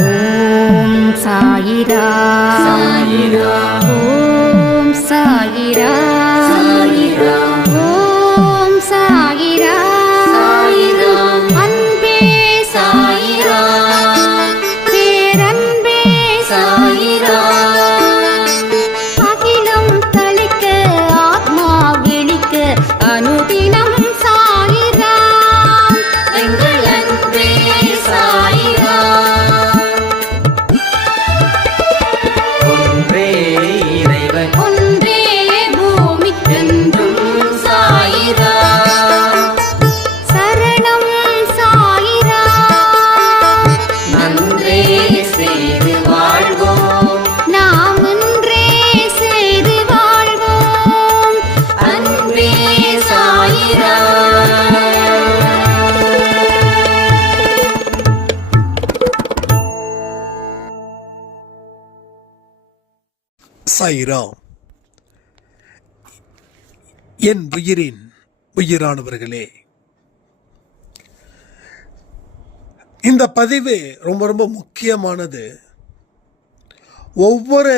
ஓம் சாயிரா சாயிரா ஓம் சாயிரா சாயிரா ஓம் சாயிரா சாயிரா அன்பே சாயிரா பேரன்பே சாயிரா அகிலம் தளிக்க ஆத்மா விழிக்க அனுதினம் சாயிரா எங்கள் அன்பே சாயிரா ஒன்றே இறைவன் ஒன்றே பூமிக்கென்றும் சாயிரா சரணம் சாயிரா நன்றே செய்து வாழ்வோம் நாம் ஒன்றே செய்து வாழ்வோம் அன்பே சாயிரா சாயிராம். என் உயிரின் உயிரானவர்களே, இந்த பதிவு ரொம்ப ரொம்ப முக்கியமானது. ஒவ்வொரு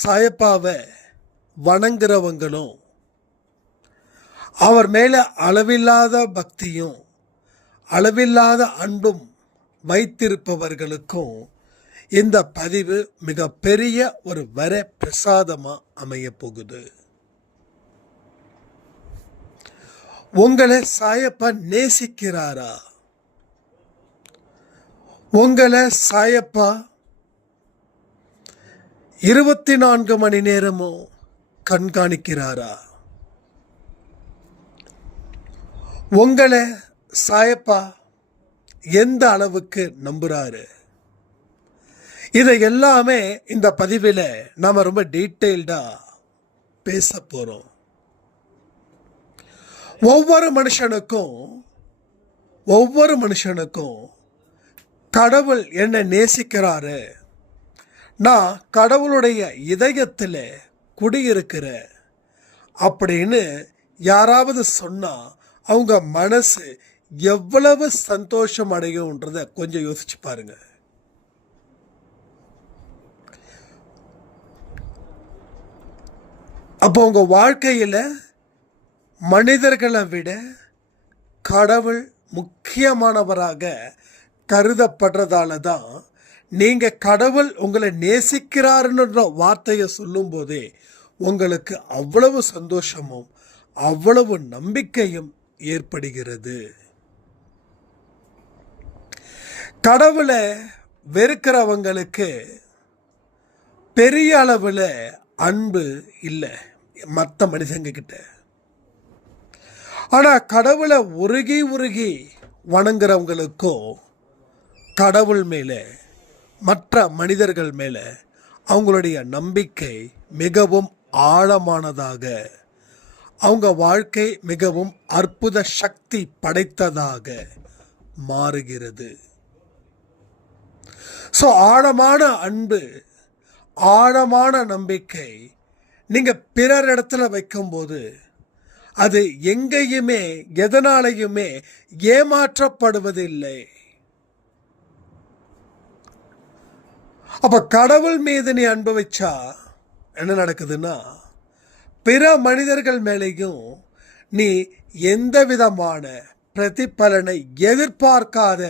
சாயப்பாவை வணங்குறவங்களும் அவர் மேலே அளவில்லாத பக்தியும் அளவில்லாத அன்பும் வைத்திருப்பவர்களுக்கும் இந்த பதிவு மிகப்பெரிய ஒரு வர பிரசாதமாக அமைய போகுது. உங்களை சாயப்பா நேசிக்கிறாரா? உங்களை சாயப்பா 24 மணி நேரமும் கண்காணிக்கிறாரா? உங்களை சாயப்பா எந்த அளவுக்கு நம்புறாரு? இதை எல்லாமே இந்த பதிவில் நாம் ரொம்ப டீட்டெயில்டாக பேச போகிறோம். ஒவ்வொரு மனுஷனுக்கும் கடவுள் என்னை நேசிக்கிறாரு, நான் கடவுளுடைய இதயத்தில் குடியிருக்கிற அப்படின்னு யாராவது சொன்னால் அவங்க மனசு எவ்வளவு சந்தோஷம் அடையும்ன்றதை கொஞ்சம் யோசிச்சு பாருங்க. அப்போ உங்கள் வாழ்க்கையில் மனிதர்களை விட கடவுள் முக்கியமானவராக கருதப்படுறதால தான் நீங்கள் கடவுள் உங்களை நேசிக்கிறாருன்ற வார்த்தையை சொல்லும்போதே உங்களுக்கு அவ்வளவு சந்தோஷமும் அவ்வளவு நம்பிக்கையும் ஏற்படுகிறது. கடவுளை வெறுக்கிறவங்களுக்கு பெரிய அளவில் அன்பு இல்லை மற்ற மனுஷங்க கிட்ட. ஆனால் கடவுளை உருகி வணங்குறவங்களுக்கும் கடவுள் மேலே மற்ற மனிதர்கள் மேலே அவங்களுடைய நம்பிக்கை மிகவும் ஆழமானதாக, அவங்க வாழ்க்கை மிகவும் அற்புத சக்தி படைத்ததாக மாறுகிறது. ஸோ ஆழமான அன்பு, ஆழமான நம்பிக்கை நீங்கள் பிறர் இடத்துல வைக்கும்போது அது எங்கேயுமே எதனாலையுமே ஏமாற்றப்படுவதில்லை. அப்போ கடவுள் மீது நீ அன்பு வச்சா என்ன நடக்குதுன்னா, பிற மனிதர்கள் மேலேயும் நீ எந்த விதமான பிரதிபலனை எதிர்பார்க்காத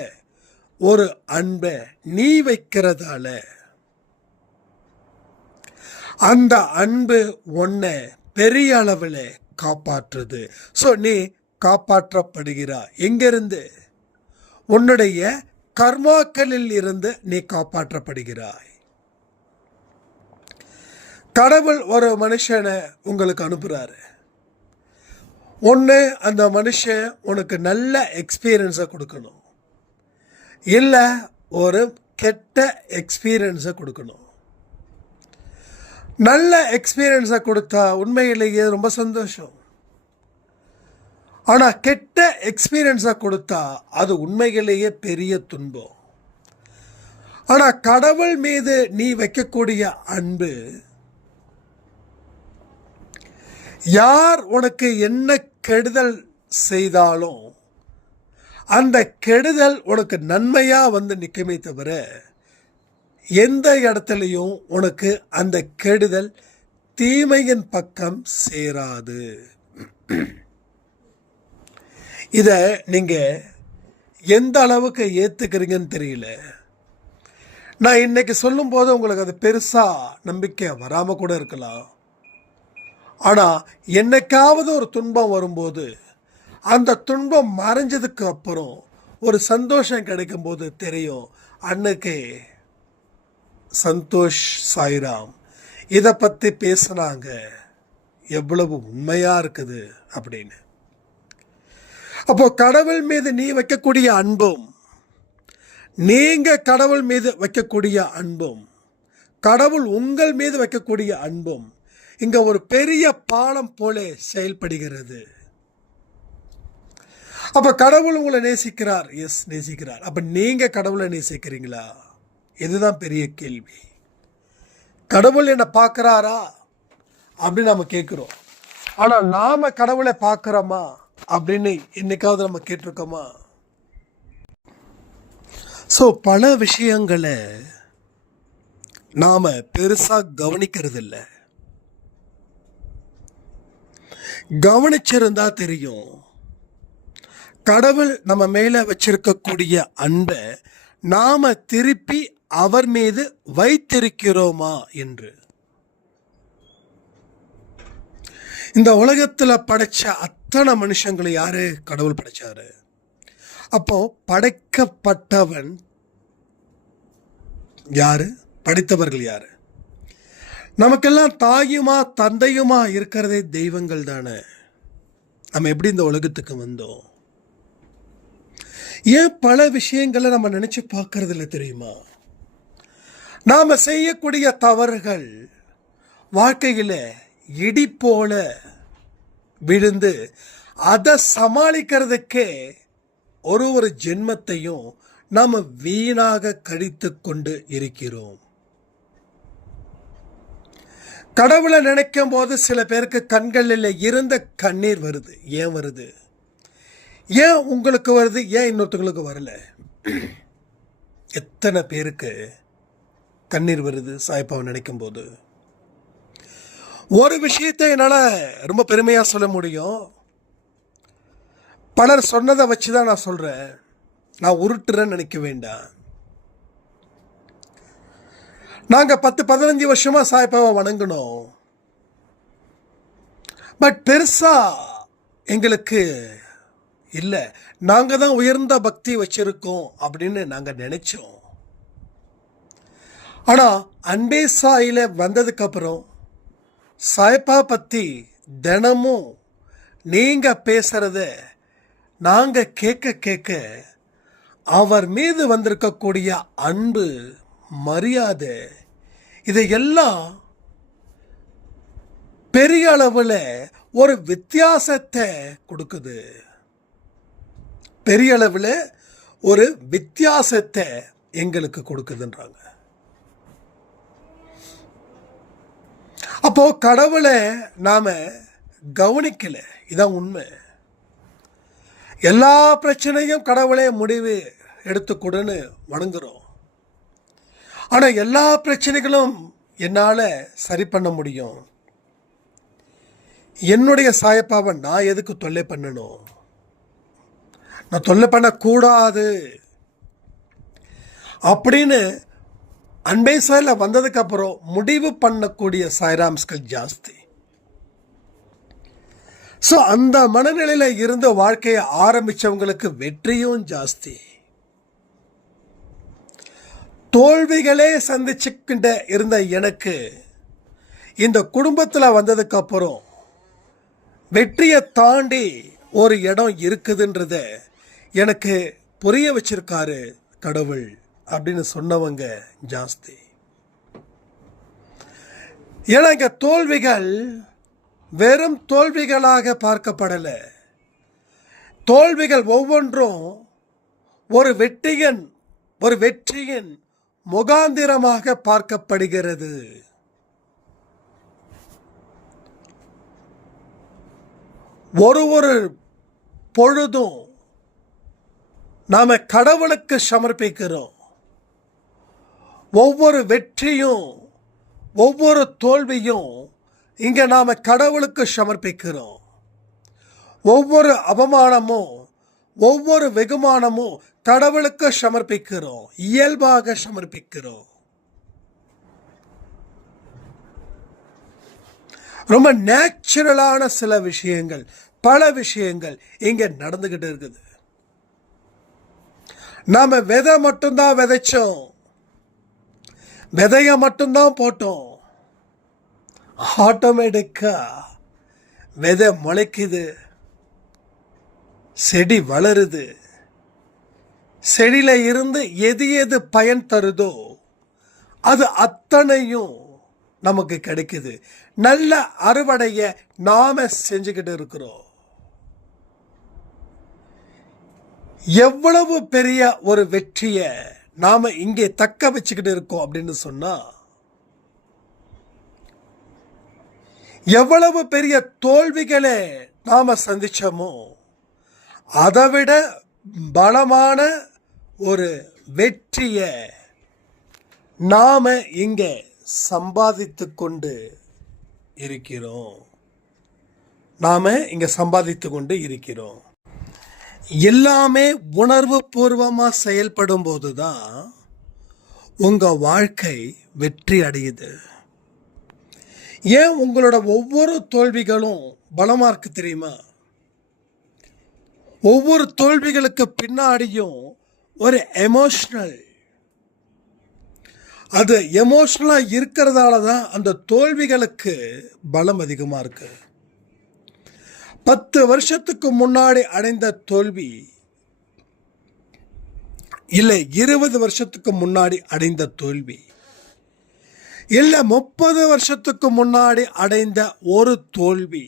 ஒரு அன்பை நீ வைக்கிறதால அந்த அன்பு உன்னை பெரிய அளவில் காப்பாற்றுது. ஸோ நீ காப்பாற்றப்படுகிறாய். எங்கிருந்து? உன்னுடைய கர்மாக்களில் இருந்து நீ காப்பாற்றப்படுகிறாய். கடவுள் ஒரு மனுஷனை உங்களுக்கு அனுப்புகிறாரு. ஒன்று அந்த மனுஷன் உனக்கு நல்ல எக்ஸ்பீரியன்ஸை கொடுக்கணும், இல்லை ஒரு கெட்ட எக்ஸ்பீரியன்ஸை கொடுக்கணும். நல்ல எக்ஸ்பீரியன்ஸை கொடுத்தா உண்மையிலேயே ரொம்ப சந்தோஷம். ஆனால் கெட்ட எக்ஸ்பீரியன்ஸை கொடுத்தா அது உண்மையிலேயே பெரிய துன்பம். ஆனால் கடவுள் மீது நீ வைக்கக்கூடிய அன்பு, யார் உனக்கு என்ன கெடுதல் செய்தாலும் அந்த கெடுதல் உனக்கு நன்மையாக வந்து நிற்குமே தவிர எந்த இடத்துலையும் உனக்கு அந்த கெடுதல் தீமையின் பக்கம் சேராது. இதை நீங்கள் எந்த அளவுக்கு ஏற்றுக்கிறீங்கன்னு தெரியல. நான் இன்னைக்கு சொல்லும்போது உங்களுக்கு அது பெருசாக நம்பிக்கை வராமல் கூட இருக்கலாம். ஆனால் என்னைக்காவது ஒரு துன்பம் வரும்போது அந்த துன்பம் மறைஞ்சதுக்கு அப்புறம் ஒரு சந்தோஷம் கிடைக்கும்போது தெரியும், அன்னைக்கு சந்தோஷ் சாய்ராம் இதை பற்றி பேசுனாங்க, எவ்வளவு உண்மையாக இருக்குது அப்படின்னு. அப்போ கடவுள் மீது நீ வைக்கக்கூடிய அன்பும், நீங்கள் கடவுள் மீது வைக்கக்கூடிய அன்பும், கடவுள் உங்கள் மீது வைக்கக்கூடிய அன்பும் இங்கே ஒரு பெரிய பாலம் போல செயல்படுகிறது. அப்போ கடவுள் உங்களை நேசிக்கிறார். எஸ், நேசிக்கிறார். அப்போ நீங்கள் கடவுளை நேசிக்கிறீங்களா? இதுதான் பெரிய கேள்வி. கடவுள் என்னை பார்க்குறாரா அப்படின்னு நம்ம கேட்குறோம். ஆனால் நாம் கடவுளை பார்க்குறோமா அப்படின்னு என்னைக்காவது நம்ம கேட்டிருக்கோமா? ஸோ பல விஷயங்களை நாம் பெருசாக கவனிக்கிறது இல்லை. கவனிச்சிருந்தா தெரியும், கடவுள் நம்ம மேலே வச்சிருக்கக்கூடிய அன்பை நாம் திருப்பி அவர் மீது வைத்திருக்கிறோமா என்று. இந்த உலகத்தில் படைச்ச அத்தனை மனுஷங்களை யாரு கடவுள் படைச்சாரு. அப்போ படைக்கப்பட்டவன் யாரு, படைத்தவர்கள் யாரு? நமக்கெல்லாம் தாயுமா தந்தையுமா இருக்கிறதே தெய்வங்கள் தானே. நம்ம எப்படி இந்த உலகத்துக்கு வந்தோம்? ஏன் பல விஷயங்களை நம்ம நினைச்சு பார்க்கறது இல்லை தெரியுமா? நாம செய்யக்கூடிய தவறுகள் வாழ்க்கையில் இடி போல விழுந்து அதை சமாளிக்கிறதுக்கே ஒரு ஜென்மத்தையும் நாம் வீணாக கழித்து கொண்டு இருக்கிறோம். கடவுளை நினைக்கும் போது சில பேருக்கு கண்களில் இருந்த கண்ணீர் வருது. ஏன் வருது? ஏன் உங்களுக்கு வருது? ஏன் இன்னொருத்தவங்களுக்கு வரல? எத்தனை பேருக்கு கண்ணீர் வருது சாய்பாவை நினைக்கும் போது? ஒரு விஷயத்தை என்னால் ரொம்ப பெருமையாக சொல்ல முடியும். பலர் சொன்னதை வச்சு தான் நான் சொல்கிறேன். நான் உருட்டுறேன்னு நினைக்க வேண்டாம். நாங்கள் 10-15 வருஷமாக சாய்பாவை வணங்கினோம். பட் பெருசாக எங்களுக்கு இல்லை, நாங்கள் தான் உயர்ந்த பக்தி வச்சிருக்கோம் அப்படின்னு நாங்கள் நினைச்சோம். ஆனால் அன்பே சாயில் வந்ததுக்கப்புறம் சாய்பா பற்றி தினமும் நீங்கள் பேசுகிறத நாங்கள் கேட்க கேட்க அவர் மீது வந்திருக்கக்கூடிய அன்பு, மரியாதை, இதையெல்லாம் பெரிய அளவில் ஒரு வித்தியாசத்தை கொடுக்குது. பெரிய அளவில் ஒரு வித்தியாசத்தை எங்களுக்கு கொடுக்குதுன்றாங்க. அப்போ கடவுளை நாம கவனிக்கல, இதான் உண்மை. எல்லா பிரச்சனையும் கடவுளே முடிவு எடுத்துக்கூடன்னு வணங்குறோம். ஆனால் எல்லா பிரச்சனைகளும் என்னால் சரி பண்ண முடியும். என்னுடைய சாயப்பாவை நான் எதுக்கு தொல்லை பண்ணணும்? நான் தொல்லை பண்ணக்கூடாது அப்படின்னு அன்பே சாயில் வந்ததுக்கப்புறம் முடிவு பண்ணக்கூடிய சாய்ராம்ஸ்கள் ஜாஸ்தி. ஸோ அந்த மனநிலையில் இருந்த வாழ்க்கையை ஆரம்பித்தவங்களுக்கு வெற்றியும் ஜாஸ்தி. தோல்விகளே சந்திச்சுக்கிட்ட இருந்த எனக்கு இந்த குடும்பத்தில் வந்ததுக்கப்புறம் வெற்றியை தாண்டி ஒரு இடம் இருக்குதுன்றத எனக்கு புரிய வச்சிருக்காரு கடவுள் அப்படின்னு சொன்னவங்க ஜாஸ்தி. ஏன்னா இங்க தோல்விகள் வெறும் தோல்விகளாக பார்க்கப்படலை. தோல்விகள் ஒவ்வொன்றும் ஒரு வெற்றியின் முகாந்திரமாக பார்க்கப்படுகிறது. ஒரு பொழுதும் நாம கடவுளுக்கு சமர்ப்பிக்கிறோம். ஒவ்வொரு வெற்றியும் ஒவ்வொரு தோல்வியும் இங்கே நாம் கடவுளுக்கு சமர்ப்பிக்கிறோம். ஒவ்வொரு அவமானமும் ஒவ்வொரு வெகுமானமும் கடவுளுக்கு சமர்ப்பிக்கிறோம், இயல்பாக சமர்ப்பிக்கிறோம். ரொம்ப நேச்சுரலான சில விஷயங்கள், பல விஷயங்கள் இங்க நடந்துகிட்டு இருக்குது. நாம விதை மட்டும்தான் விதைச்சோம், விதைய மட்டும்தான் போட்டோம். ஆட்டோமேட்டிக்கா விதை முளைக்குது, செடி வளருது. செடியில இருந்து எது எது பயன் தருதோ அது அத்தனையும் நமக்கு கிடைக்குது. நல்ல அறுவடைய நாம செஞ்சுக்கிட்டு இருக்கிறோம். எவ்வளவு பெரிய ஒரு வெற்றியை நாம இங்கே தக்க வச்சுக்கிட்டு இருக்கோம் அப்படின்னு சொன்னா, எவ்வளவு பெரிய தோல்விகளை நாம சந்திச்சோமோ அதைவிட பலமான ஒரு வெற்றியை நாம இங்க சம்பாதித்து கொண்டு இருக்கிறோம். எல்லாமே உணர்வு பூர்வமா செயல்படும் போதுதான் உங்க வாழ்க்கை வெற்றி அடையுது. ஏன் உங்களோட ஒவ்வொரு தோல்விகளும் பலமா இருக்கு தெரியுமா? ஒவ்வொரு தோல்விகளுக்கு பின்னாடியும் ஒரு எமோஷனல், அது எமோஷனலா இருக்கிறதால தான் அந்த தோல்விகளுக்கு பலம் அதிகமா இருக்கு. 10 வருஷத்துக்கு முன்னாடி அடைந்த தோல்வி இல்லை 20 வருஷத்துக்கு முன்னாடி அடைந்த தோல்வி இல்லை 30 வருஷத்துக்கு முன்னாடி அடைந்த ஒரு தோல்வி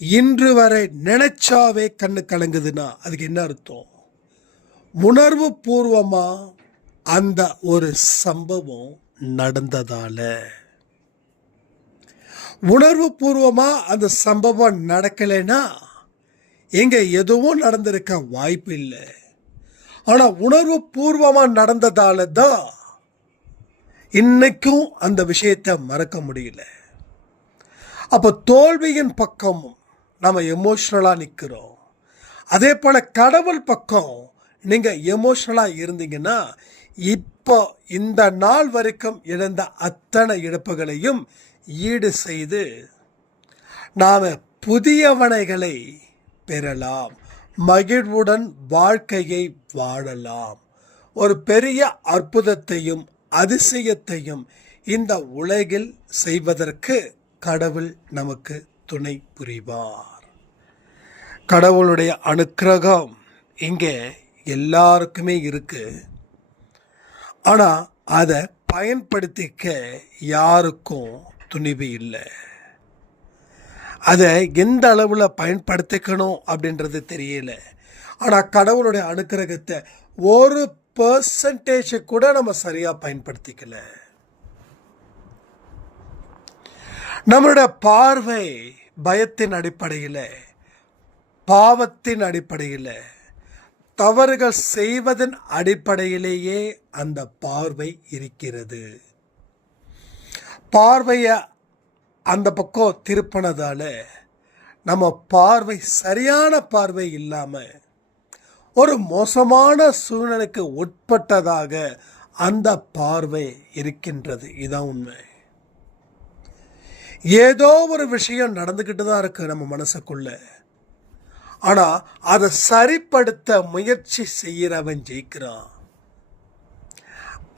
இன்று வரை நினைச்சாவே கண்ணு கலங்குதுன்னா அதுக்கு என்ன அர்த்தம்? உணர்வு பூர்வமா அந்த ஒரு சம்பவம் நடந்ததால. உணர்வு பூர்வமா அந்த சம்பவம் நடக்கலைன்னா எங்க எதுவும் நடந்திருக்க வாய்ப்பு இல்லை. ஆனா உணர்வு பூர்வமா நடந்ததால தான் இன்னைக்கும் அந்த விஷயத்தை மறக்க முடியல. அப்ப தோல்வியின் பக்கமும் நம்ம எமோஷனலா நிற்கிறோம். அதே போல கடவுள் பக்கம் நீங்க எமோஷனலா இருந்தீங்கன்னா இப்போ இந்த நாள் வரைக்கும் இழந்த அத்தனை இழப்புகளையும் ஈடு செய்து நாம புதியவனைகளை பெறலாம், மகிழ்வுடன் வாழ்க்கையை வாழலாம். ஒரு பெரிய அற்புதத்தையும் அதிசயத்தையும் இந்த உலகில் செய்வதற்கு கடவுள் நமக்கு துணை புரிவார். கடவுளுடைய அனுக்கிரகம் இங்கே எல்லாருக்குமே இருக்கு. ஆனா அதை பயன்படுத்திக்க யாருக்கும் துணிவு இல்லை. அதை எந்த அளவுல பயன்படுத்திக்கணும் அப்படின்றது தெரியல. ஆனா கடவுளுடைய அனுக்கிரகத்தை 1% கூட நம்ம சரியா பயன்படுத்திக்கல. நம்மளுடைய பார்வை பயத்தின் அடிப்படையில், பாவத்தின் அடிப்படையில், தவறுகள் செய்வதன் அடிப்படையிலேயே அந்த பார்வை இருக்கிறது. பார்வையை அந்த பக்கம் திருப்பினதால நம்ம பார்வை சரியான பார்வை இல்லாம ஒரு மோசமான சூழ்நிலைக்கு உட்பட்டதாக அந்த பார்வை இருக்கின்றது. இதான் உண்மை. ஏதோ ஒரு விஷயம் நடந்துக்கிட்டு தான் இருக்கு நம்ம மனசுக்குள்ள. ஆனா அதை சரிப்படுத்த முயற்சி செய்யறவன் ஜெயிக்கிறான்.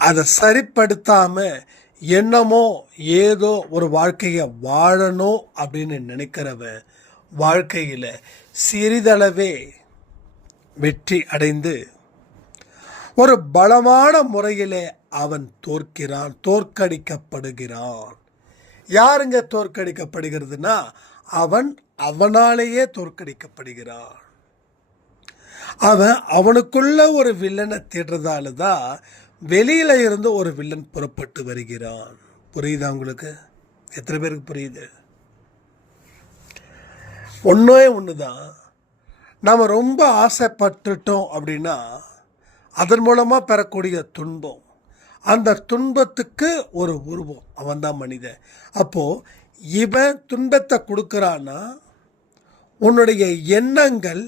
அதை சரிப்படுத்தாம என்னமோ ஏதோ ஒரு வாழ்க்கையை வாழணும் அப்படின்னு நினைக்கிறவன் வாழ்க்கையில சிறிதளவே வெற்றி அடைந்து ஒரு பலமான முறையிலே அவன் தோற்கடிக்கப்படுகிறான். யாருங்க தோற்கடிக்கப்படுகிறதுனா அவனாலேயே தோற்கடிக்கப்படுகிறான். அவனுக்குள்ள ஒரு வில்லனை தேடுறதால தான் வெளியில இருந்து ஒரு வில்லன் புறப்பட்டு வருகிறான். புரியுதா உங்களுக்கு? எத்தனை பேருக்கு புரியுது? ஒண்ணுதான், நாம ரொம்ப ஆசைப்பட்டுட்டோம் அப்படின்னா அதன் மூலமா பெறக்கூடிய துன்பம், அந்த துன்பத்துக்கு ஒரு உருவம், அவன் தான் மனிதன். அப்போது இவன் துன்பத்தை கொடுக்குறான்னா உன்னுடைய எண்ணங்கள்,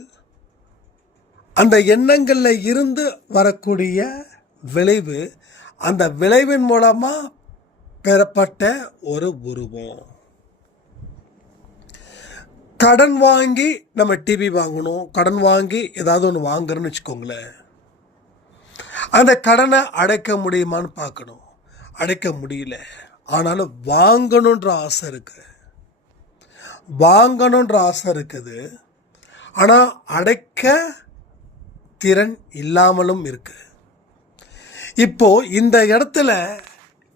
அந்த எண்ணங்களில் இருந்து வரக்கூடிய விளைவு, அந்த விளைவின் மூலமாக பெறப்பட்ட ஒரு உருவம். கடன் வாங்கி நம்ம டிவி வாங்கணும், கடன் வாங்கி ஏதாவது ஒன்று வாங்குறோன்னு வச்சுக்கோங்களேன். அந்த கடனை அடைக்க முடியுமான்னு பார்க்கணும், அடைக்க முடியல. ஆனாலும் வாங்கணுன்ற ஆசை இருக்குது, வாங்கணுன்ற ஆசை இருக்குது. ஆனால் அடைக்க திறன் இல்லாமலும் இருக்குது. இப்போ இந்த இடத்துல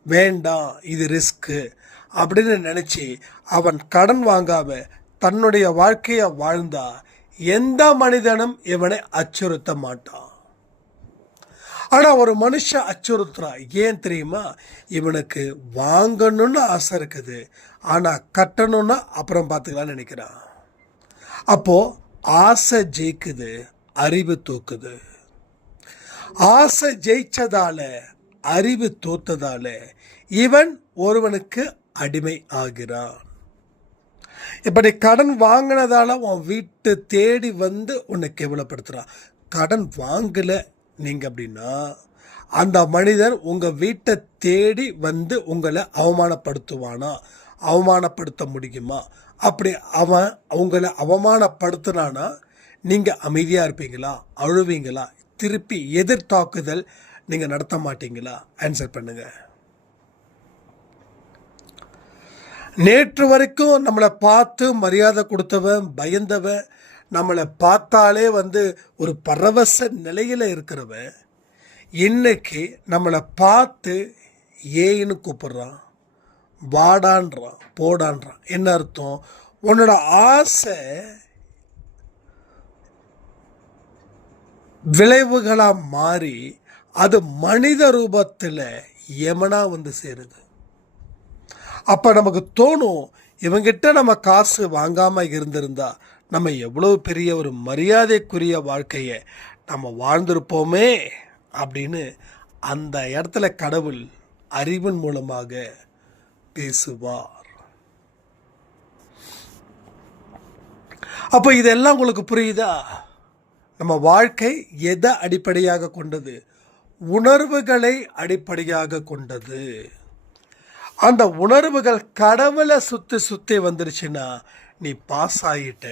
வேண்டாம், இது ரிஸ்க்கு அப்படின்னு நினச்சி அவன் கடன் வாங்காம தன்னுடைய வாழ்க்கையை வாழ்ந்தா எந்த மனிதனும் இவனை அச்சுறுத்த மாட்டான். ஆனால் ஒரு மனுஷன் அச்சுறுத்துறான். ஏன் தெரியுமா? இவனுக்கு வாங்கணும்னு ஆசை இருக்குது, ஆனால் கட்டணும்னா அப்புறம் பார்த்துக்கலான்னு நினைக்கிறான். அப்போது ஆசை ஜெயிக்குது, அறிவு தோக்குது. ஆசை ஜெயிச்சதால அறிவு தோத்ததால இவன் ஒருவனுக்கு அடிமை ஆகிறான். இப்படி கடன் வாங்கினதால உன் வீட்டு தேடி வந்து உன்னை கேவலப்படுத்துகிறான். கடன் வாங்கலை நீங்கள் அப்படின்னா அந்த மனிதன் உங்கள் வீட்டை தேடி வந்து உங்களை அவமானப்படுத்துவானா? அவமானப்படுத்த முடியுமா? அப்படி அவன் உங்களை அவமானப்படுத்தினானா நீங்கள் அமைதியாக இருப்பீங்களா? அழுவீங்களா? திருப்பி எதிர்த்தாக்குதல் நீங்கள் நடத்த மாட்டீங்களா? ஆன்சர் பண்ணுங்க. நேற்று வரைக்கும் நம்மளை பார்த்து மரியாதை கொடுத்தவன், பயந்தவன், நம்மளை பார்த்தாலே வந்து ஒரு பரவச நிலையில் இருக்கிறவன் இன்னைக்கு நம்மளை பார்த்து ஏன்னு கூப்பிட்றான், வாடான்றான், போடான்றான். என்ன அர்த்தம்? உன்னோட ஆசை விளைவுகளாக மாறி அது மனித ரூபத்தில் யமனா வந்து சேருது. அப்போ நமக்கு தோணும், இவங்கிட்ட நம்ம காசு வாங்காமல் இருந்திருந்தா நம்ம எவ்வளோ பெரிய ஒரு மரியாதைக்குரிய வாழ்க்கையை நம்ம வாழ்ந்திருப்போமே அப்படின்னு அந்த இடத்துல கடவுள் அறிவின் மூலமாக பேசுவார். அப்போ இதெல்லாம் உங்களுக்கு புரியுதா? நம்ம வாழ்க்கை எதை அடிப்படையாக கொண்டது? உணர்வுகளை அடிப்படையாக கொண்டது. அந்த உணர்வுகள் கடவுளை சுற்றி சுற்றி வந்துருச்சுன்னா நீ பாஸ் ஆகிட்ட.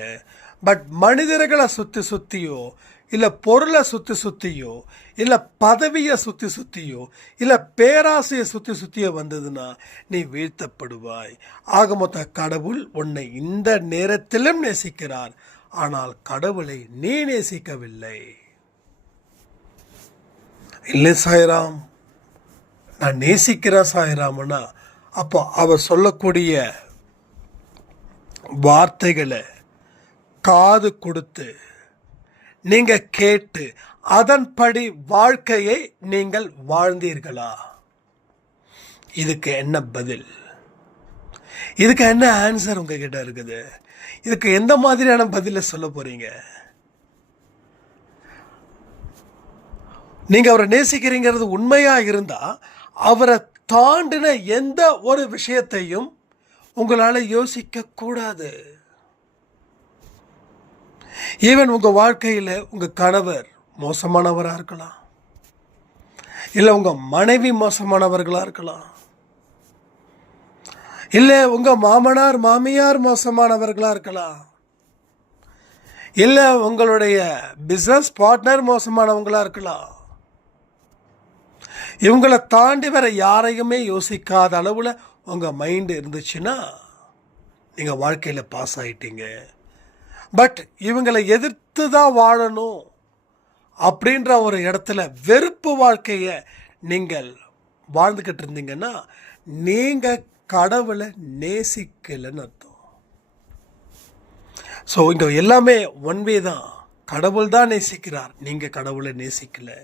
பட் மனிதர்களை சுற்றி சுற்றியோ, இல்லை பொருளை சுற்றி சுற்றியோ, இல்லை பதவியை சுற்றி சுற்றியோ, இல்லை பேராசையை சுற்றி சுற்றியோ வந்ததுன்னா நீ வீழ்த்தப்படுவாய். ஆக மொத்த கடவுள் உன்னை இந்த நேரத்திலும் நேசிக்கிறார், ஆனால் கடவுளை நீ நேசிக்கவில்லை. இல்லை சாய்ராம், நான் நேசிக்கிறேன் சாய்ராமனா, அப்போ அவர் சொல்லக்கூடிய வார்த்தைகளை காது கொடுத்து நீங்கள் கேட்டு அதன்படி வாழ்க்கையை நீங்கள் வாழ்ந்தீர்களா? இதுக்கு என்ன பதில்? இதுக்கு என்ன ஆன்சர் உங்ககிட்ட இருக்குது? இதுக்கு எந்த மாதிரியான பதிலை சொல்ல போறீங்க? நீங்கள் அவரை நேசிக்கிறீங்கிறது உண்மையாக இருந்தால் அவரை தாண்டின எந்த ஒரு விஷயத்தையும் உங்களால் யோசிக்க கூடாது. ஈவன் உங்கள் வாழ்க்கையில் உங்கள் கணவர் மோசமானவராக இருக்கலாம், இல்லை உங்கள் மனைவி மோசமானவர்களாக இருக்கலாம், இல்லை உங்கள் மாமனார் மாமியார் மோசமானவர்களாக இருக்கலாம், இல்லை உங்களுடைய பிஸ்னஸ் பார்ட்னர் மோசமானவங்களாக இருக்கலாம். இவங்களை தாண்டி வேற யாரையுமே யோசிக்காத அளவில் உங்கள் மைண்டு இருந்துச்சுன்னா நீங்கள் வாழ்க்கையில் பாஸ் ஆகிட்டீங்க. பட் இவங்களை எதிர்த்து தான் வாழணும் அப்படின்ற ஒரு இடத்துல வெறுப்பு வாழ்க்கையை நீங்கள் வாழ்ந்துக்கிட்டு இருந்தீங்கன்னா நீங்கள் கடவுளை நேசிக்கலைன்னு அர்த்தம். ஸோ இங்கே எல்லாமே ஒன்வே தான். கடவுள் தான் நேசிக்கிறார், நீங்கள் கடவுளை நேசிக்கலை.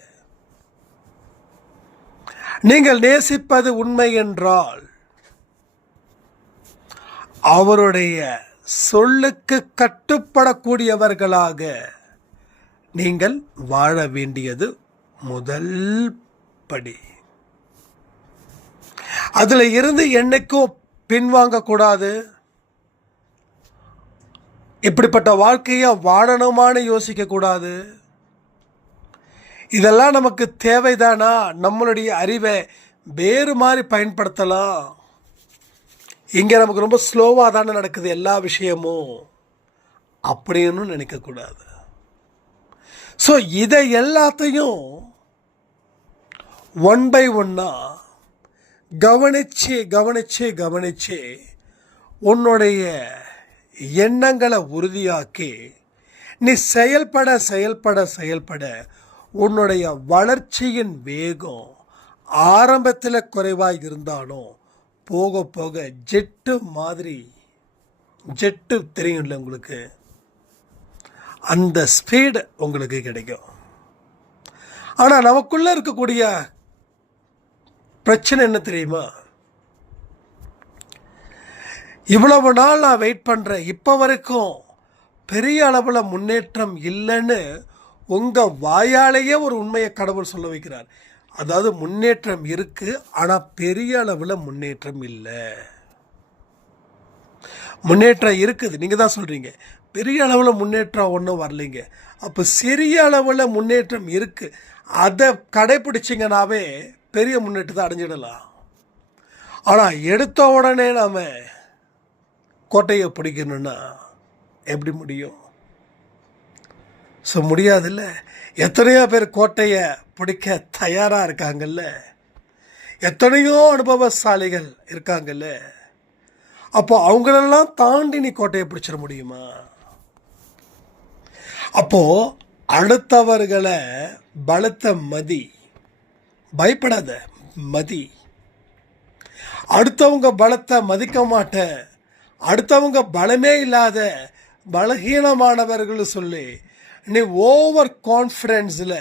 நீங்கள் நேசிப்பது உண்மை என்றால் அவருடைய சொல்லுக்கு கட்டுப்படக்கூடியவர்களாக நீங்கள் வாழ வேண்டியது முதல் படி. அதில் இருந்து என்னைக்கும் பின்வாங்கக்கூடாது. இப்படிப்பட்ட வாழ்க்கையை வாழணுமான்னு யோசிக்கக்கூடாது. இதெல்லாம் நமக்கு தேவைதானா? நம்மளுடைய அறிவை வேறு மாதிரி பயன்படுத்தலாம். இங்கே நமக்கு ரொம்ப ஸ்லோவாக தானே நடக்குது எல்லா விஷயமும் அப்படின்னு நினைக்கக்கூடாது. ஸோ இதை எல்லாத்தையும் ஒன் பை ஒன்னாக கவனிச்சு உன்னுடைய எண்ணங்களை உறுதியாக்கி நீ செயல்பட உன்னுடைய வளர்ச்சியின் வேகம் ஆரம்பத்தில் குறைவாக இருந்தாலும் போக போக ஜெட்டு தெரியும்ல உங்களுக்கு, அந்த ஸ்பீடு உங்களுக்கு கிடைக்கும். ஆனால் நமக்குள்ளே இருக்கக்கூடிய பிரச்சனை என்ன தெரியுமா? இவ்வளவு நாள் நான் வெயிட் பண்ணுறேன், இப்போ வரைக்கும் பெரிய அளவில் முன்னேற்றம் இல்லைன்னு உங்கள் வாயாலேயே ஒரு உண்மையை கடவுள் சொல்ல வைக்கிறார். அதாவது முன்னேற்றம் இருக்குது, ஆனால் பெரிய அளவில் முன்னேற்றம் இல்லை. முன்னேற்றம் இருக்குது, நீங்கள் தான் சொல்கிறீங்க. பெரிய அளவில் முன்னேற்றம் ஒன்றும் வரலைங்க. அப்போ சிறிய அளவில் முன்னேற்றம் இருக்குது, அதை கடைப்பிடிச்சிங்கனாவே பெரிய முன்னேற்றத்தை அடைஞ்சிடலாம். ஆனால் எடுத்த உடனே நாம் கோட்டையை பிடிக்கணுன்னா எப்படி முடியும்? ஸோ முடியாதுல்ல. எத்தனையோ பேர் கோட்டையை பிடிக்க தயாராக இருக்காங்கல்ல, எத்தனையோ அனுபவசாலிகள் இருக்காங்கல்ல. அப்போ அவங்களெல்லாம் தாண்டி நீ கோட்டையை பிடிச்சிட முடியுமா? அப்போது அடுத்தவர்களை பலத்தை மதி, பயப்படாத, மதி. அடுத்தவங்க பலத்தை மதிக்க மாட்டேன், அடுத்தவங்க பலமே இல்லாத பலகீனமானவர்கள் சொல்லி நீ ஓவர் கான்ஃபிடென்ஸில்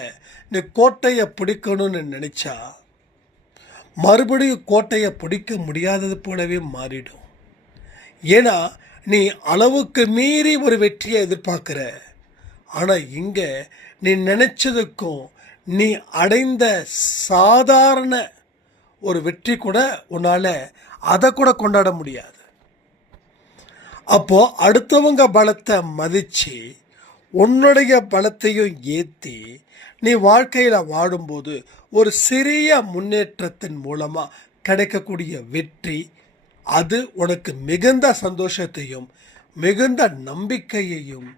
நீ கோட்டையை பிடிக்கணும்னு நினச்சா மறுபடியும் கோட்டையை பிடிக்க முடியாதது போலவே மாறிடும். ஏன்னா நீ அளவுக்கு மீறி ஒரு வெற்றியை எதிர்பார்க்குற. ஆனால் இங்கே நீ நினச்சதுக்கும் நீ அடைந்த சாதாரண ஒரு வெற்றி கூட உன்னால் அதை கூட கொண்டாட முடியாது. அப்போது அடுத்தவங்க பலத்தை மதித்து உன்னுடைய பலத்தையும் ஏற்றி நீ வாழ்க்கையில் வாடும்போது ஒரு சிறிய முன்னேற்றத்தின் மூலமாக கிடைக்கக்கூடிய வெற்றி, அது உனக்கு மிகுந்த சந்தோஷத்தையும் மிகுந்த நம்பிக்கையையும்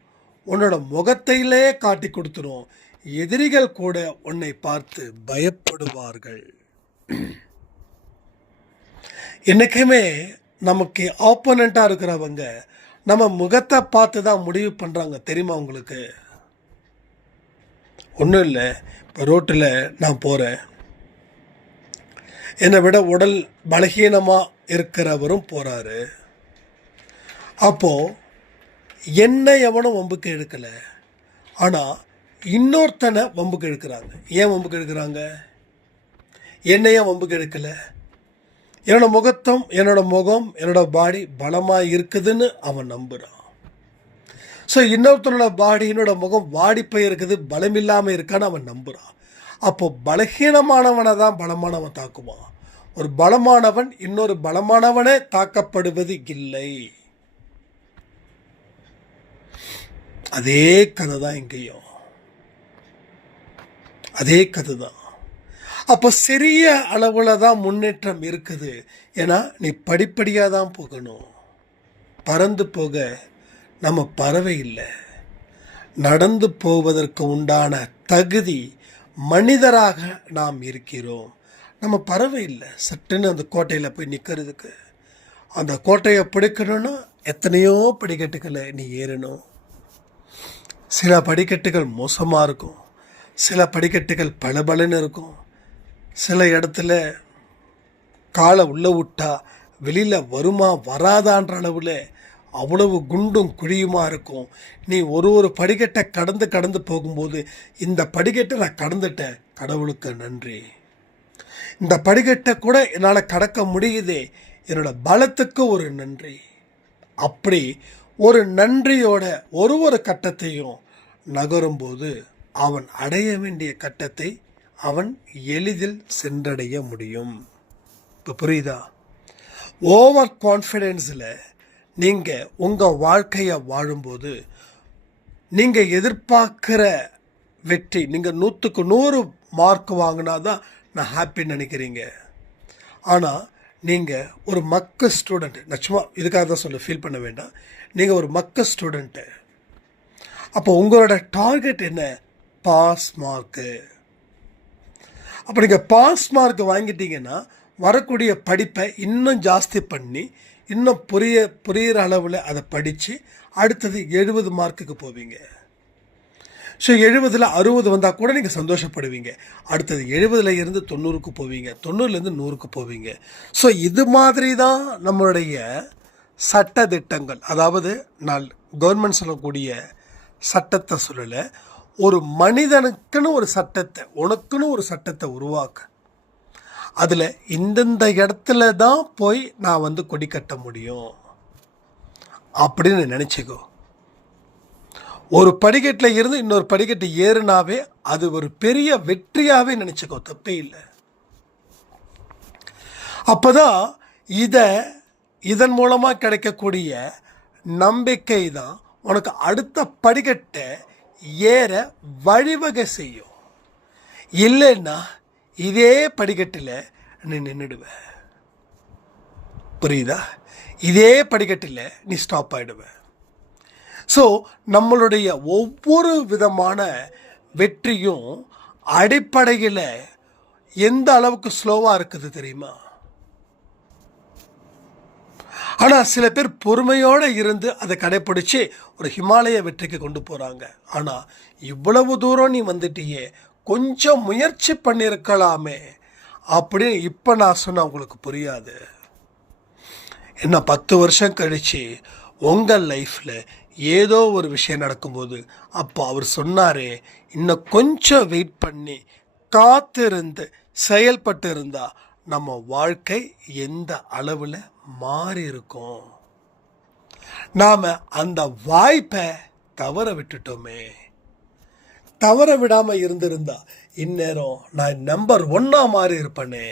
உன்னோட முகத்திலே காட்டி கொடுத்துரும். எதிரிகள் கூட உன்னை பார்த்து பயப்படுவார்கள். என்றைக்குமே நமக்கு ஆப்போனண்ட்டாக இருக்கிறவங்க நம்ம முகத்தை பார்த்து தான் முடிவு பண்ணுறாங்க, தெரியுமா உங்களுக்கு? ஒன்றும் இல்லை, இப்போ ரோட்டில் நான் போகிறேன், என்னை விட உடல் பலகீனமாக இருக்கிறவரும் போகிறாரு. அப்போது என்னை எவனும் வம்புக்கு எடுக்கலை, ஆனால் இன்னொருத்தனை வம்புக்கு எடுக்கிறாங்க. ஏன் வம்புக்கு எடுக்கிறாங்க? என்னையே வம்புக்கு எடுக்கலை. என்னோட முகம் என்னோட பாடி பலமாக இருக்குதுன்னு அவன் நம்புகிறான். ஸோ இன்னொருத்தனோட பாடி என்னோட முகம் வாடி போய் இருக்குது, பலம் இல்லாமல் இருக்கான்னு அவன் நம்புகிறான். அப்போது பலகீனமானவனை தான் பலமானவன் தாக்குவான். ஒரு பலமானவன் இன்னொரு பலமானவனே தாக்கப்படுவது இல்லை. அதே கதை தான் இங்கேயும், அதே கதை தான். அப்போ சிறிய அளவில் தான் முன்னேற்றம் இருக்குது. ஏன்னா நீ படிப்படியாக தான் போகணும். பறந்து போக நம்ம பறவை இல்லை. நடந்து போவதற்கு உண்டான தகுதி மனிதராக நாம் இருக்கிறோம். நம்ம பறவை இல்லை. சட்டுன்னு அந்த கோட்டையில் போய் நிற்கிறதுக்கு, அந்த கோட்டையை பிடிக்கணும்னா எத்தனையோ படிக்கட்டுகளை நீ ஏறணும். சில படிக்கட்டுகள் மோசமாக இருக்கும், சில படிக்கட்டுகள் பளபளன்னு இருக்கும், சில இடத்துல காலை உள்ளே விட்டா வெளியில் வருமா வராதான்ற அளவில் அவ்வளவு குண்டும் குழியுமா இருக்கும். நீ ஒரு படிக்கட்டை கடந்து போகும்போது இந்த படிக்கட்டை நான் கடந்துட்டேன், கடவுளுக்கு நன்றி. இந்த படிக்கட்டை கூட என்னால் கடக்க முடியுதே, என்னோட பலத்துக்கு ஒரு நன்றி. அப்படி ஒரு நன்றியோட ஒரு கட்டத்தையும் நகரும்போது அவன் அடைய வேண்டிய கட்டத்தை அவன் எளிதில் சென்றடைய முடியும். இப்போ புரியுதா? ஓவர் கான்ஃபிடென்ஸில் நீங்கள் உங்கள் வாழ்க்கையை வாழும்போது நீங்கள் எதிர்பார்க்குற வெற்றி, நீங்கள் 100க்கு 100 மார்க் வாங்கினா தான் நான் ஹாப்பின்னு நினைக்கிறீங்க. ஆனால் நீங்கள் ஒரு மக்க ஸ்டூடெண்ட்டு, நான் சும்மா இதுக்காக தான் சொல்ல, ஃபீல் பண்ண வேண்டாம். நீங்கள் ஒரு மக்க ஸ்டூடெண்ட்டு. அப்போ உங்களோட டார்கெட் என்ன? Pass mark. அப்போ நீங்கள் பாஸ் மார்க் வாங்கிட்டீங்கன்னா வரக்கூடிய படிப்பை இன்னும் ஜாஸ்தி பண்ணி இன்னும் புரியிற அளவில் அதை படித்து அடுத்தது 70 மார்க்குக்கு போவீங்க. ஸோ 70ல் 60 வந்தால் கூட நீங்கள் சந்தோஷப்படுவீங்க. அடுத்தது 70ல் இருந்து 90க்கு போவீங்க, 90லேருந்து 100க்கு போவீங்க. ஸோ இது மாதிரி தான் நம்மளுடைய சட்ட திட்டங்கள். அதாவது நான் கவர்மெண்ட் சொல்லக்கூடிய சட்டத்தை சொல்லலை, ஒரு மனிதனுக்குன்னு ஒரு சட்டத்தை, உனக்குன்னு ஒரு சட்டத்தை உருவாக்க, அதில் இந்தந்த இடத்துல தான் போய் நான் கொடி கட்ட முடியும் அப்படின்னு நினச்சிக்கோ. ஒரு படிக்கட்டில் இருந்து இன்னொரு படிக்கட்டு ஏறுனாவே அது ஒரு பெரிய வெற்றியாகவே நினச்சிக்கோ, தப்பே இல்லை. அப்போ தான் இதன் மூலமாக கிடைக்கக்கூடிய நம்பிக்கை தான் உனக்கு அடுத்த படிக்கட்டை ஏற வழிவகை செய்யும். இல்லைன்னா இதே படிக்கட்டில் நீ நின்றுடுவ. புரியுதா? இதே படிக்கட்டில் நீ ஸ்டாப் ஆகிடுவ. ஸோ நம்மளுடைய ஒவ்வொரு விதமான வெற்றியும் அடிப்படையில் எந்த அளவுக்கு ஸ்லோவாக இருக்குது தெரியுமா? ஆனால் சில பேர் பொறுமையோடு இருந்து அதை கடைப்பிடிச்சு ஒரு ஹிமாலய வெற்றிக்கு கொண்டு போகிறாங்க. ஆனால் இவ்வளவு தூரம் நீ வந்துட்டியே, கொஞ்சம் முயற்சி பண்ணியிருக்கலாமே அப்படின்னு இப்போ நான் சொன்னால் உங்களுக்கு புரியாது. என்ன 10 வருஷம் கழித்து உங்கள் லைஃப்பில் ஏதோ ஒரு விஷயம் நடக்கும்போது அப்போ அவர் சொன்னாரே, இன்னும் கொஞ்சம் வெயிட் பண்ணி காத்திருந்து செயல்பட்டு இருந்தால் நம்ம வாழ்க்கை எந்த அளவில் மாறி இருக்கும். நாம் அந்த வாய்ப்பை தவற விட்டுட்டோமே. தவற விடாமல் இருந்திருந்தா இந்நேரம் நான் நம்பர் 1 மாறி இருப்பேனே.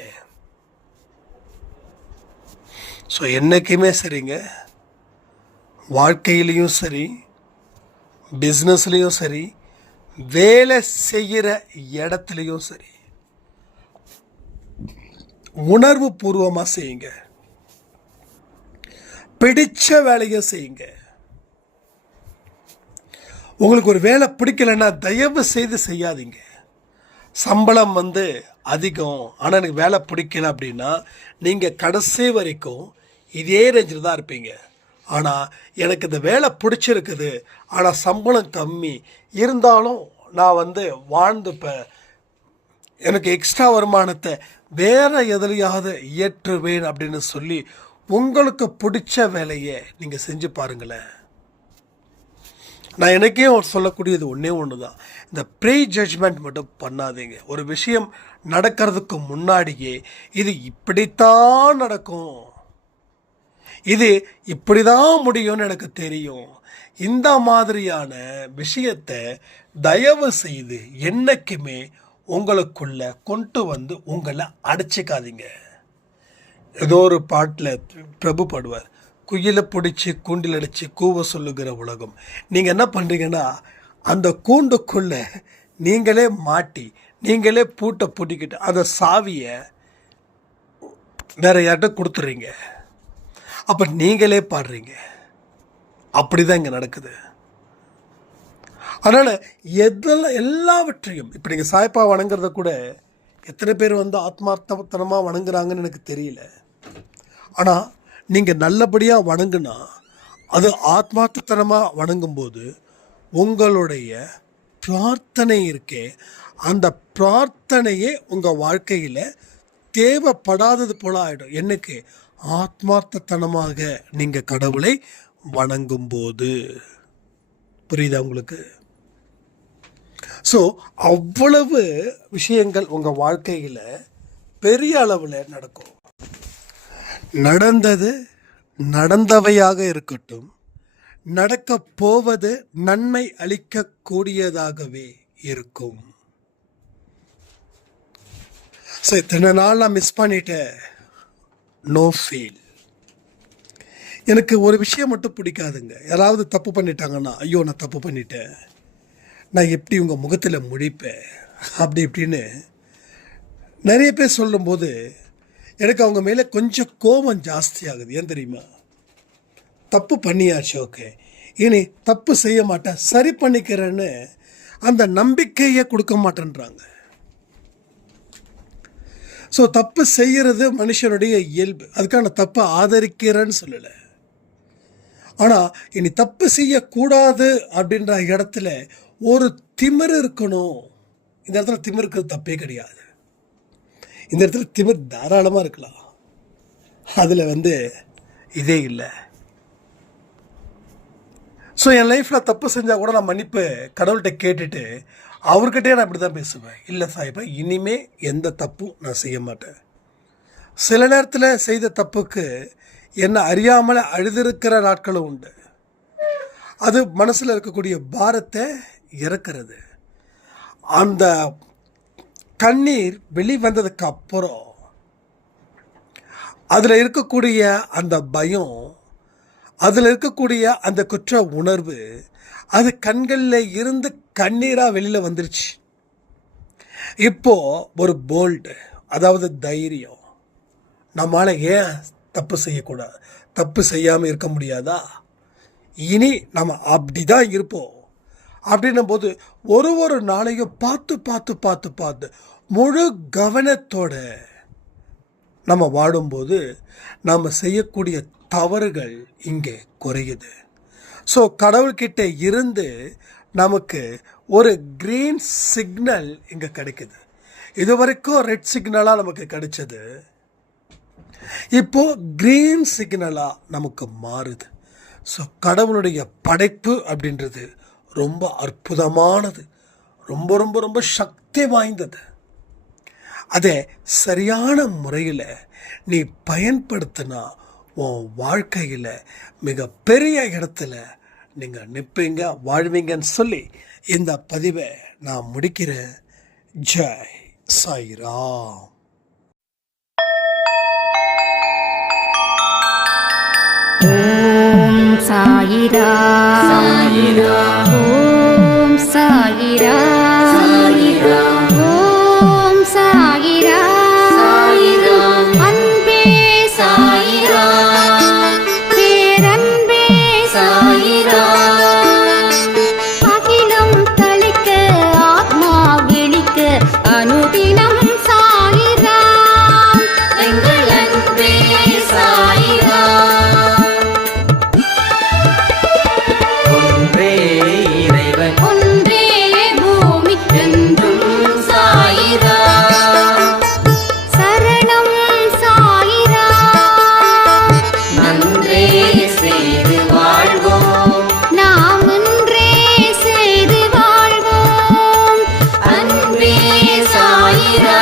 ஸோ என்றைக்குமே சரிங்க, வாழ்க்கையிலையும் சரி, பிஸ்னஸ்லேயும் சரி, வேலை செய்கிற இடத்துலையும் சரி, உணர்வு பூர்வமாக செய்யுங்க. பிடிச்ச வேலையை செய்யுங்க. உங்களுக்கு ஒரு வேலை பிடிக்கலைன்னா தயவு செய்து செய்யாதீங்க. சம்பளம் அதிகம், ஆனால் எனக்கு வேலை பிடிக்கல அப்படின்னா நீங்கள் கடைசி வரைக்கும் இதே ரேஞ்சில் தான் இருப்பீங்க. ஆனால் எனக்கு இந்த வேலை பிடிச்சிருக்குது, ஆனால் சம்பளம் கம்மி இருந்தாலும் நான் வாழ்ந்துப்பேன், எனக்கு எக்ஸ்ட்ரா வருமானத்தை வேறு எதுலையாவது இயற்றுவேன் அப்படின்னு சொல்லி உங்களுக்கு பிடிச்ச வேலையை நீங்கள் செஞ்சு பாருங்களேன். நான் எனக்கே சொல்லக்கூடியது ஒன்று தான், இந்த ப்ரீ ஜட்ஜ்மெண்ட் மட்டும் பண்ணாதீங்க. ஒரு விஷயம் நடக்கிறதுக்கு முன்னாடியே இது இப்படித்தான் நடக்கும், இது இப்படி தான் முடியும்னு எனக்கு தெரியும், இந்த மாதிரியான விஷயத்தை தயவு செய்து என்றைக்குமே உங்களுக்குள்ள கொண்டு உங்களை அடைச்சிக்காதீங்க. ஏதோ ஒரு பாட்டில் பிரபு பாடுவார், குயிலை பிடிச்சி கூண்டில் அடித்து கூவ சொல்லுகிற உலகம். நீங்கள் என்ன பண்ணுறீங்கன்னா, அந்த கூண்டுக்குள்ளே நீங்களே மாட்டி நீங்களே பூட்டை பூட்டிக்கிட்டு அந்த சாவியை வேற யார்கிட்ட கொடுத்துட்றீங்க. அப்போ நீங்களே பாடுறீங்க. அப்படி தான் இங்கே நடக்குது. அதனால் எல்லாவற்றையும் இப்போ நீங்கள் சாய்ப்பா வணங்குறத கூட எத்தனை பேர் ஆத்மார்த்தத்தனமாக வணங்குறாங்கன்னு எனக்கு தெரியல. ஆனால் நீங்கள் நல்லபடியாக வணங்குனா, அது ஆத்மார்த்தத்தனமாக வணங்கும்போது உங்களுடைய பிரார்த்தனை இருக்கே, அந்த பிரார்த்தனையே உங்கள் வாழ்க்கையில் தேவைப்படாதது போல ஆகிடும். என்னைக்கு? ஆத்மார்த்தத்தனமாக நீங்கள் கடவுளை வணங்கும்போது. புரியுதா உங்களுக்கு? ஸோ அவ்வளவு விஷயங்கள் உங்கள் வாழ்க்கையில் பெரிய அளவில் நடக்கும். நடந்தது நடந்தவையாக இருக்கட்டும், நடக்கப் போவது நன்மை அளிக்கக்கூடியதாகவே இருக்கும். ஸோ இத்தனை நாள் நான் மிஸ் பண்ணிட்டேன், நோ ஃபெயில். எனக்கு ஒரு விஷயம் மட்டும் பிடிக்காதுங்க. யாராவது தப்பு பண்ணிட்டாங்கன்னா, ஐயோ நான் தப்பு பண்ணிட்டேன், நான் எப்படி உங்கள் முகத்தில் முழிப்பேன் அப்படி இப்படின்னு நிறைய பேர் சொல்லும்போது எனக்கு அவங்க மேலே கொஞ்சம் கோபம் ஜாஸ்தி ஆகுது. ஏன் தெரியுமா? தப்பு பண்ணியாச்சு, ஓகே, இனி தப்பு செய்ய மாட்டேன், சரி பண்ணிக்கிறேன்னு அந்த நம்பிக்கையை கொடுக்க மாட்டேன்றாங்க. ஸோ தப்பு செய்கிறது மனுஷனுடைய இயல்பு, அதுக்கான தப்பை ஆதரிக்கிறேன்னு சொல்லலை. ஆனால் இனி தப்பு செய்யக்கூடாது அப்படின்ற இடத்துல ஒரு திமிர் இருக்கணும். இந்த இடத்துல திமிர் இருக்கிறது தப்பே கிடையாது. இந்த இடத்துல திமிர் தாராளமாக இருக்கலாம். அதில் இதே இல்லை. ஸோ என் லைஃப்பில் தப்பு செஞ்சால் கூட நான் மன்னிப்பு கடவுள்கிட்ட கேட்டுட்டு அவர்கிட்டே நான் இப்படி தான் பேசுவேன். இல்லை சாய்பா, இனிமே எந்த தப்பும் நான் செய்ய மாட்டேன். சில நேரத்தில் செய்த தப்புக்கு என்ன அறியாமல் அழுதிருக்கிற நாட்களும் உண்டு. அது மனசில் இருக்கக்கூடிய பாரத்தை இறக்கிறது. அந்த கண்ணீர் வெளிவந்ததுக்கு அப்புறம் அதில் இருக்கக்கூடிய அந்த பயம், அதில் இருக்கக்கூடிய அந்த குற்ற உணர்வு, அது கண்களில் இருந்து கண்ணீராக வெளியில் வந்துருச்சு. இப்போ ஒரு போல்டு, அதாவது தைரியம். நம்மளால் ஏன் தப்பு செய்யக்கூடாது, தப்பு செய்யாமல் இருக்க முடியாதா, இனி நம்ம அப்படி தான் இருப்போம் அப்படின்னும் போது ஒரு நாளையும் பார்த்து முழு கவனத்தோட நம்ம வாடும்போது நம்ம செய்யக்கூடிய தவறுகள் இங்கே குறையுது. ஸோ கடவுள்கிட்ட இருந்து நமக்கு ஒரு க்ரீன் சிக்னல் இங்கே கிடைக்குது. இது வரைக்கும் ரெட் சிக்னலாக நமக்கு கிடைச்சது, இப்போது க்ரீன் சிக்னலாக நமக்கு மாறுது. ஸோ கடவுளுடைய படைப்பு அப்படின்றது ரொம்ப அற்புதமானது, ரொம்ப ரொம்ப ரொம்ப சக்தி வாய்ந்தது. அதை சரியான முறையில் நீ பயன்படுத்தினா உன் வாழ்க்கையில் மிகப்பெரிய இடத்துல நீங்கள் நிற்பீங்க, வாழ்வீங்கன்னு சொல்லி இந்த பதிவை நான் முடிக்கிறேன். ஜெய் சாய்ராம். ஓம் சாயிரா சாயிரா ஓம் சாயிரா சாயிரா ஓம் சாயிரா சாயிரா அன்பே சாயிரா பேரன்பே சாயிரா அகிலம் தளிக்க ஆத்மா விழிக்க அனுதினம் சாயிரா எங்கள் அன்பே சாயிரா. ஒன்றே இறைவன் ஒன்றே பூமிக்கென்றும் சாயிரா சரணம் சாயிரா நன்றே செய்து வாழ்வோம், நாம் ஒன்றே செய்து வாழ்வோம். அன்பே சாயிரா.